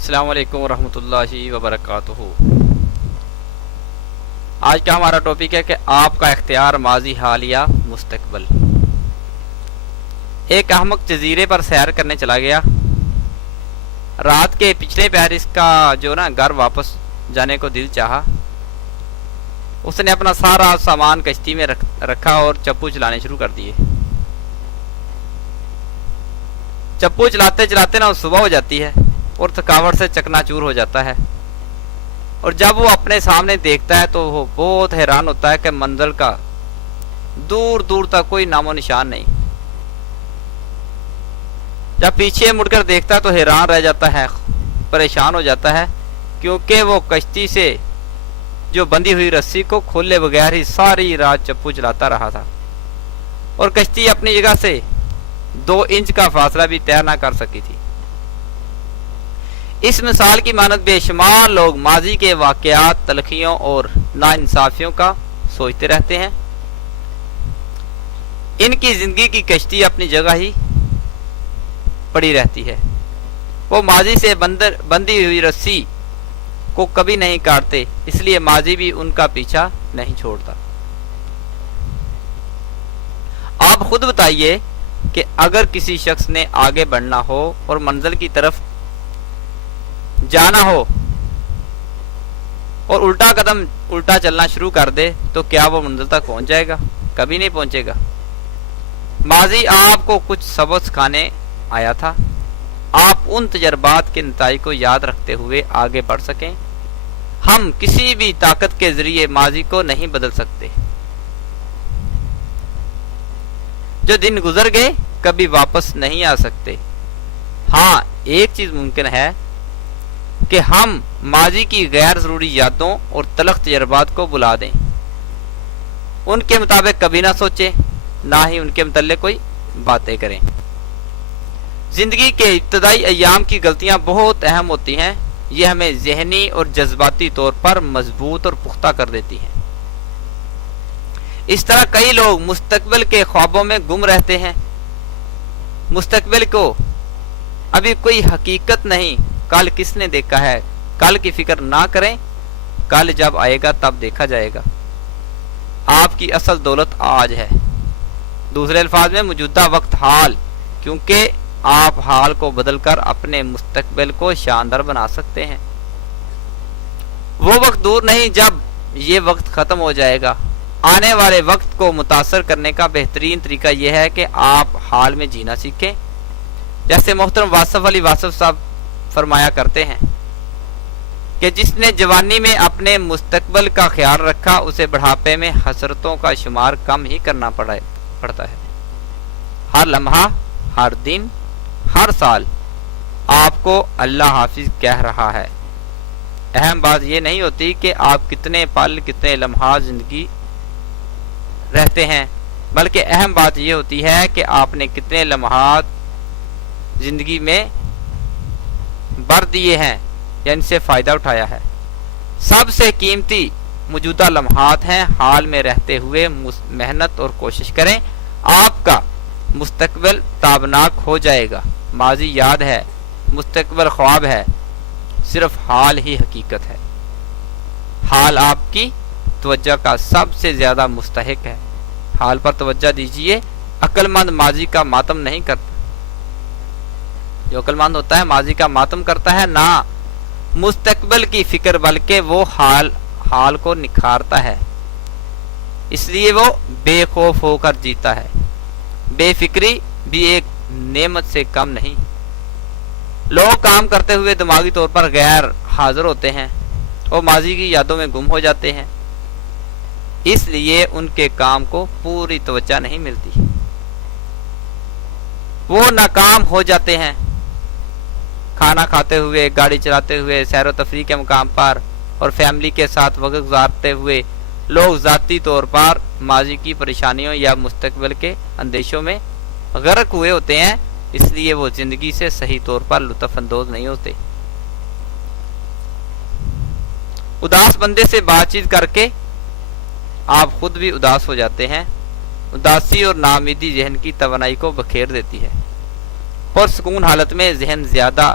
السلام علیکم ورحمۃ اللہ وبرکاتہ۔ آج کا ہمارا ٹاپک ہے کہ آپ کا اختیار ماضی، حال یا مستقبل۔ ایک احمق جزیرے پر سیر کرنے چلا گیا۔ رات کے پچھلے پہر اس کا گھر واپس جانے کو دل چاہا۔ اس نے اپنا سارا سامان کشتی میں رکھا اور چپو چلانے شروع کر دیے۔ چپو چلاتے چلاتے صبح ہو جاتی ہے اور تھکاوٹ سے چکنا چور ہو جاتا ہے، اور جب وہ اپنے سامنے دیکھتا ہے تو وہ بہت حیران ہوتا ہے کہ منزل کا دور دور تک کوئی نام و نشان نہیں۔ جب پیچھے مڑ کر دیکھتا ہے تو حیران رہ جاتا ہے، پریشان ہو جاتا ہے، کیونکہ وہ کشتی سے جو بندھی ہوئی رسی کو کھولے بغیر ہی ساری رات چپو چلاتا رہا تھا، اور کشتی اپنی جگہ سے 2 انچ کا فاصلہ بھی طے نہ کر سکی تھی۔ اس مثال کی مانند بے شمار لوگ ماضی کے واقعات، تلخیوں اور ناانصافیوں کا سوچتے رہتے ہیں۔ ان کی زندگی کی کشتی اپنی جگہ ہی پڑی رہتی ہے۔ وہ ماضی سے بندھی ہوئی رسی کو کبھی نہیں کاٹتے، اس لیے ماضی بھی ان کا پیچھا نہیں چھوڑتا۔ آپ خود بتائیے کہ اگر کسی شخص نے آگے بڑھنا ہو اور منزل کی طرف جانا ہو اور الٹا قدم الٹا چلنا شروع کر دے تو کیا وہ منزل تک پہنچ جائے گا؟ کبھی نہیں پہنچے گا۔ ماضی آپ کو کچھ سبق سکھانے آیا تھا۔ آپ ان تجربات کے نتائج کو یاد رکھتے ہوئے آگے بڑھ سکیں۔ ہم کسی بھی طاقت کے ذریعے ماضی کو نہیں بدل سکتے۔ جو دن گزر گئے کبھی واپس نہیں آ سکتے۔ ہاں، ایک چیز ممکن ہے کہ ہم ماضی کی غیر ضروری یادوں اور تلخ تجربات کو بلا دیں، ان کے مطابق کبھی نہ سوچیں، نہ ہی ان کے متعلق کوئی باتیں کریں۔ زندگی کے ابتدائی ایام کی غلطیاں بہت اہم ہوتی ہیں، یہ ہمیں ذہنی اور جذباتی طور پر مضبوط اور پختہ کر دیتی ہیں۔ اس طرح کئی لوگ مستقبل کے خوابوں میں گم رہتے ہیں۔ مستقبل کو ابھی کوئی حقیقت نہیں، کل کس نے دیکھا ہے؟ کل کی فکر نہ کریں، کل جب آئے گا تب دیکھا جائے گا۔ آپ کی اصل دولت آج ہے۔ دوسرے الفاظ میں موجودہ وقت حال، کیونکہ آپ حال کو بدل کر اپنے مستقبل کو شاندار بنا سکتے ہیں۔ وہ وقت دور نہیں جب یہ وقت ختم ہو جائے گا۔ آنے والے وقت کو متاثر کرنے کا بہترین طریقہ یہ ہے کہ آپ حال میں جینا سیکھیں۔ جیسے محترم واصف علی واصف صاحب فرمایا کرتے ہیں کہ جس نے جوانی میں اپنے مستقبل کا خیال رکھا، اسے بڑھاپے میں حسرتوں کا شمار کم ہی کرنا پڑتا ہے۔ ہر لمحہ، ہر دن، ہر سال آپ کو اللہ حافظ کہہ رہا ہے۔ اہم بات یہ نہیں ہوتی کہ آپ کتنے پل، کتنے لمحات زندگی رہتے ہیں، بلکہ اہم بات یہ ہوتی ہے کہ آپ نے کتنے لمحات زندگی میں بر دیے ہیں یا ان سے فائدہ اٹھایا ہے۔ سب سے قیمتی موجودہ لمحات ہیں۔ حال میں رہتے ہوئے محنت اور کوشش کریں، آپ کا مستقبل تابناک ہو جائے گا۔ ماضی یاد ہے، مستقبل خواب ہے، صرف حال ہی حقیقت ہے۔ حال آپ کی توجہ کا سب سے زیادہ مستحق ہے۔ حال پر توجہ دیجیے۔ عقل مند ماضی کا ماتم نہیں کرتا۔ جو عقل مند ہوتا ہے ماضی کا ماتم کرتا ہے نہ مستقبل کی فکر، بلکہ وہ حال کو نکھارتا ہے۔ اس لیے وہ بے خوف ہو کر جیتا ہے۔ بے فکری بھی ایک نعمت سے کم نہیں۔ لوگ کام کرتے ہوئے دماغی طور پر غیر حاضر ہوتے ہیں اور ماضی کی یادوں میں گم ہو جاتے ہیں، اس لیے ان کے کام کو پوری توجہ نہیں ملتی۔ وہ ناکام ہو جاتے ہیں۔ کھانا کھاتے ہوئے، گاڑی چلاتے ہوئے، سیر و تفریح کے مقام پر اور فیملی کے ساتھ وقت گزارتے ہوئے لوگ ذاتی طور پر ماضی کی پریشانیوں یا مستقبل کے اندیشوں میں غرق ہوئے ہوتے ہیں، اس لیے وہ زندگی سے صحیح طور پر لطف اندوز نہیں ہوتے۔ اداس بندے سے بات چیت کر کے آپ خود بھی اداس ہو جاتے ہیں۔ اداسی اور ناامیدی ذہن کی توانائی کو بکھیر دیتی ہے۔ پرسکون حالت میں ذہن زیادہ